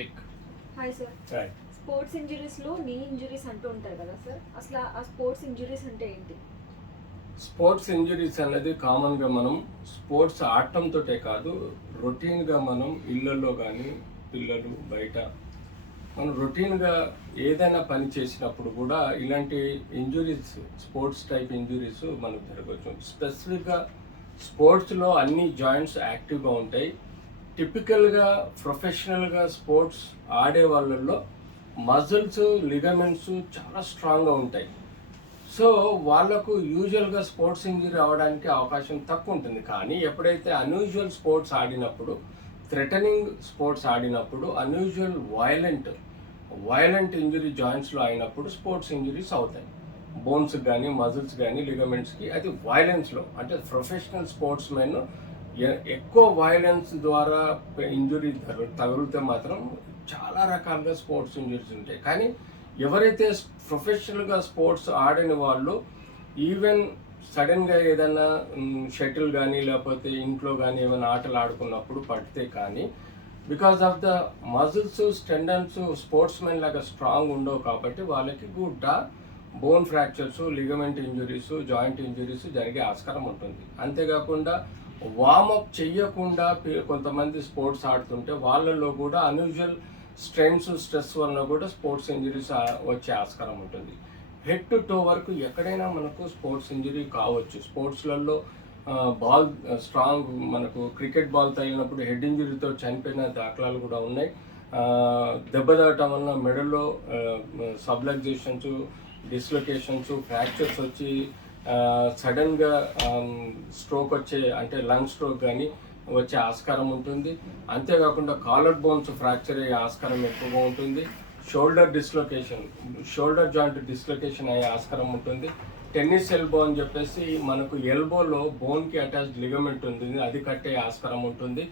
Karthik. Hi sir. Hi. Sports ఇంజరీస్లో నీ injuries అంటూ ఉంటారు కదా సార్, అసలు ఆ స్పోర్ట్స్ ఇంజరీస్ అంటే ఏంటి? స్పోర్ట్స్ ఇంజరీస్ అనేది కామన్గా మనం స్పోర్ట్స్ ఆడటంతో కాదు, రొటీన్గా మనం ఇళ్ళల్లో కానీ పిల్లలు బయట మనం రొటీన్గా ఏదైనా పని చేసినప్పుడు కూడా ఇలాంటి ఇంజురీస్, స్పోర్ట్స్ టైప్ ఇంజురీస్ మనకు జరగవచ్చు. స్పెసిఫిక్గా స్పోర్ట్స్లో అన్ని జాయింట్స్ యాక్టివ్గా ఉంటాయి. టిపికల్గా ప్రొఫెషనల్గా స్పోర్ట్స్ ఆడే వాళ్ళల్లో మజిల్స్, లిగమెంట్స్ చాలా స్ట్రాంగ్గా ఉంటాయి. సో వాళ్ళకు యూజువల్గా స్పోర్ట్స్ ఇంజరీ అవడానికి అవకాశం తక్కువ ఉంటుంది. కానీ ఎప్పుడైతే అన్యూజువల్ స్పోర్ట్స్ ఆడినప్పుడు, థ్రెటనింగ్ స్పోర్ట్స్ ఆడినప్పుడు, అన్యూజువల్ వైలెంట్ ఇంజరీ జాయింట్స్లో అయినప్పుడు స్పోర్ట్స్ ఇంజరీస్ అవుతాయి. బోన్స్కి కానీ, మజిల్స్ కానీ, లిగమెంట్స్కి. అది వైలెన్స్లో, అంటే ప్రొఫెషనల్ స్పోర్ట్స్ మెన్ ఎక్కువ వైలెన్స్ ద్వారా ఇంజరీ తగిలితే మాత్రం చాలా రకాలుగా స్పోర్ట్స్ ఇంజరీస్ ఉంటాయి. కానీ ఎవరైతే ప్రొఫెషనల్గా స్పోర్ట్స్ ఆడని వాళ్ళు ఈవెన్ సడన్గా ఏదైనా షటిల్ కానీ లేకపోతే ఇంట్లో కానీ ఏమైనా ఆటలు ఆడుకున్నప్పుడు పడితే కానీ, because of the muscles, tendons sportsmen లాగా స్ట్రాంగ్ ఉండవు కాబట్టి వాళ్ళకి గుడ్డా bone fractures, ligament injuries, joint injuries జరిగే ఆస్కారం ఉంటుంది. అంతేకాకుండా వార్మప్ చెయ్యకుండా కొంతమంది స్పోర్ట్స్ ఆడుతుంటే వాళ్ళలో కూడా అన్యూజువల్ స్ట్రెస్ వలన కూడా స్పోర్ట్స్ ఇంజరీస్ వచ్చే ఆస్కారం ఉంటుంది. హెడ్ టు టో వరకు ఎక్కడైనా మనకు స్పోర్ట్స్ ఇంజరీ కావచ్చు. స్పోర్ట్స్లలో బాల్ స్ట్రాంగ్, మనకు క్రికెట్ బాల్ తగిలినప్పుడు హెడ్ ఇంజరీతో చనిపోయిన దాఖలాలు కూడా ఉన్నాయి. దెబ్బ తగలటం వలన మెడలో సబ్లక్జేషన్స్, డిస్లొకేషన్స్, ఫ్రాక్చర్స్ వచ్చి సడన్గా స్ట్రోక్ వచ్చే, అంటే లంగ్ స్ట్రోక్ కానీ వచ్చే ఆస్కారం ఉంటుంది. అంతేకాకుండా కాలర్ బోన్స్ ఫ్రాక్చర్ అయ్యే ఆస్కారం ఎక్కువగా ఉంటుంది. షోల్డర్ జాయింట్ డిస్లొకేషన్ అయ్యే ఆస్కారం ఉంటుంది. టెన్నిస్ ఎల్బో అని చెప్పేసి మనకు ఎల్బోలో బోన్కి అటాచ్డ్ లిగమెంట్ ఉంటుంది, అది కట్టే ఆస్కారం ఉంటుంది.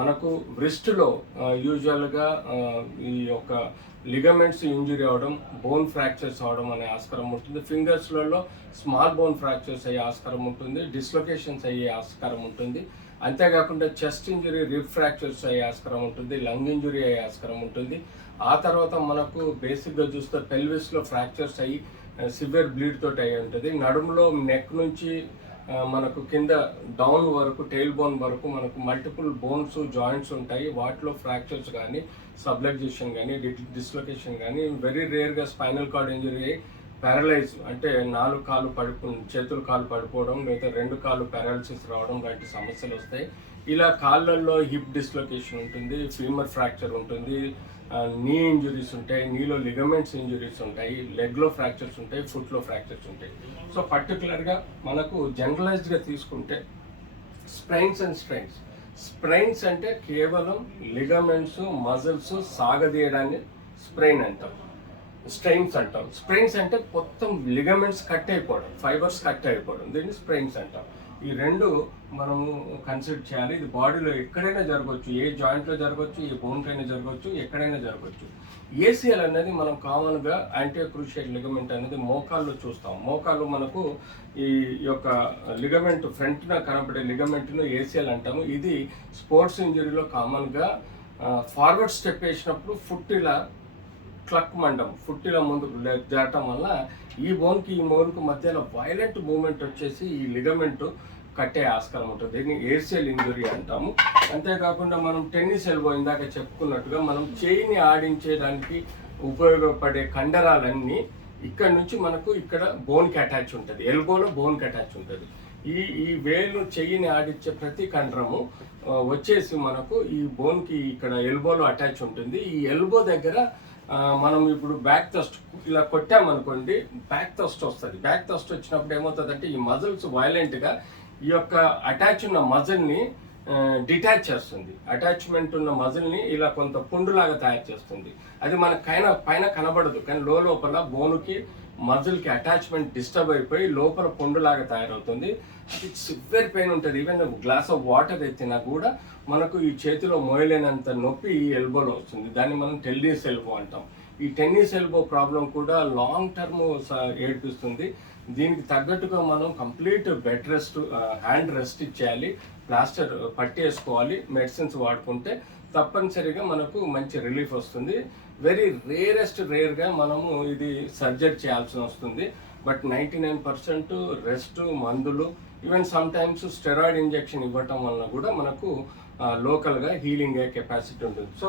మనకు వ్రిస్ట్లో యూజువల్గా ఈ యొక్క లిగమెంట్స్ ఇంజురీ అవడం, బోన్ ఫ్రాక్చర్స్ అవడం అనే ఆస్కారం ఉంటుంది. ఫింగర్స్లలో స్మాల్ బోన్ ఫ్రాక్చర్స్ అయ్యే ఆస్కారం ఉంటుంది, డిస్లొకేషన్స్ అయ్యే ఆస్కారం ఉంటుంది. అంతేకాకుండా చెస్ట్ ఇంజరీ, రిబ్ ఫ్రాక్చర్స్ అయ్యే ఆస్కారం ఉంటుంది, లంగ్ ఇంజురీ అయ్యే ఆస్కారం ఉంటుంది. ఆ తర్వాత మనకు బేసిక్గా చూస్తే పెల్విస్లో ఫ్రాక్చర్స్ అయ్యి సివియర్ బ్లీడ్ తోటి అయ్యి ఉంటుంది. నడుములో నెక్ నుంచి మనకు కింద డౌన్ వరకు, టెయిల్ బోన్ వరకు మనకు మల్టిపుల్ బోన్స్, జాయింట్స్ ఉంటాయి. వాటిలో ఫ్రాక్చర్స్ కానీ, సబ్లక్జేషన్ కానీ, డిస్లొకేషన్ కానీ, వెరీ రేర్గా స్పైనల్ కార్డ్ ఇంజరీ అయ్యి పారలైజ్, అంటే 4 కాళ్ళు చేతులు కాళ్ళు పడిపోవడం, లేదా 2 కాళ్ళు పారాలసిస్ రావడం లాంటి సమస్యలు వస్తాయి. ఇలా కాళ్ళల్లో హిప్ డిస్లొకేషన్ ఉంటుంది, ఫీమర్ ఫ్రాక్చర్ ఉంటుంది, నీ ఇంజురీస్ ఉంటాయి, నీలో లిగమెంట్స్ ఇంజురీస్ ఉంటాయి, లెగ్లో ఫ్రాక్చర్స్ ఉంటాయి, ఫుట్లో ఫ్రాక్చర్స్ ఉంటాయి. సో పర్టికులర్గా మనకు జనరలైజ్డ్గా తీసుకుంటే స్ప్రైన్స్ అండ్ స్ట్రెయిన్స్. స్ప్రైన్స్ అంటే కేవలం లిగమెంట్స్, మజిల్స్ సాగదీయడాన్ని స్ప్రైన్ అంటాం. స్ట్రెయిన్స్ అంటాం. స్ప్రైన్స్ అంటే మొత్తం లిగమెంట్స్ కట్ అయిపోవడం, ఫైబర్స్ కట్ అయిపోవడం, దీన్ని స్ప్రైన్స్ అంటాం. ఈ రెండు మనము కన్సిడర్ చేయాలి. ఇది బాడీలో ఎక్కడైనా జరగవచ్చు, ఏ జాయింట్లో జరగవచ్చు, ఏ బోన్కైనా జరగవచ్చు, ఎక్కడైనా జరగవచ్చు. ఏసీఎల్ అనేది మనం కామన్గా యాంటీ క్రూషియేట్ లిగమెంట్ అనేది మోకాల్లో చూస్తాం. మోకాళ్ళు మనకు ఈ యొక్క లిగమెంట్, ఫ్రంట్న కనబడే లిగమెంట్ను ఏసీఎల్ అంటాము. ఇది స్పోర్ట్స్ ఇంజరీలో కామన్గా ఫార్వర్డ్ స్టెప్ వేసినప్పుడు ఫుట్ ఇలా క్లక్ మండం, ఫుట్ ఇలా ముందుకు జరగటం వల్ల ఈ బోన్కి మధ్యలో వైలెంట్ మూమెంట్ వచ్చేసి ఈ లిగమెంట్ కట్టే ఆస్కారం ఉంటుంది. దీన్ని ఏసిఎల్ ఇంజురీ అంటాము. అంతేకాకుండా మనం టెన్నిస్ ఎల్బో ఇందాక చెప్పుకున్నట్టుగా మనం చేయిని ఆడించేదానికి ఉపయోగపడే కండరాలన్నీ ఇక్కడ నుంచి మనకు ఇక్కడ బోన్కి అటాచ్ ఉంటుంది. ఎల్బోలో బోన్కి అటాచ్ ఉంటుంది. ఈ వేలు చెయ్యిని ఆడించే ప్రతి కండరము వచ్చేసి మనకు ఈ బోన్కి ఇక్కడ ఎల్బోలో అటాచ్ ఉంటుంది. ఈ ఎల్బో దగ్గర మనం ఇప్పుడు బ్యాక్ థ్రస్ట్ ఇలా కొట్టామనుకోండి, బ్యాక్ థ్రస్ట్ వస్తుంది. బ్యాక్ థ్రస్ట్ వచ్చినప్పుడు ఏమవుతుందంటే ఈ మజిల్స్ వైలెంట్గా ఈ యొక్క అటాచ్ ఉన్న మజిల్ని డిటాచ్ చేస్తుంది. అటాచ్మెంట్ ఉన్న మజిల్ని ఇలా కొంత పుండులాగా తయారు చేస్తుంది. అది మనకు పైన కనబడదు, కానీ లోపల బోనుకి మజిల్కి అటాచ్మెంట్ డిస్టర్బ్ అయిపోయి లోపల పుండులాగా తయారవుతుంది. అది సివియర్ పెయిన్ ఉంటుంది. ఈవెన్ గ్లాస్ ఆఫ్ వాటర్ ఎత్తినా కూడా మనకు ఈ చేతిలో మోయలేనంత నొప్పి ఈ ఎల్బోలో వస్తుంది. దాన్ని మనం టెన్నిస్ ఎల్బో అంటాం. ఈ టెన్నిస్ ఎల్బో ప్రాబ్లం కూడా లాంగ్ టర్మ్ ఏడిపిస్తుంది. దీనికి తగ్గట్టుగా మనం complete bed rest, hand rest ఇచ్చేయాలి, ప్లాస్టర్ పట్టేసుకోవాలి, మెడిసిన్స్ వాడుకుంటే తప్పనిసరిగా మనకు మంచి రిలీఫ్ వస్తుంది. వెరీ రేర్గా మనము ఇది సర్జరీ చేయాల్సి వస్తుంది. బట్ 99% రెస్ట్, మందులు, even some times steroid injection ఇవ్వటం వలన కూడా మనకు లోకల్గా హీలింగ్ అయ్యే కెపాసిటీ ఉంటుంది. సో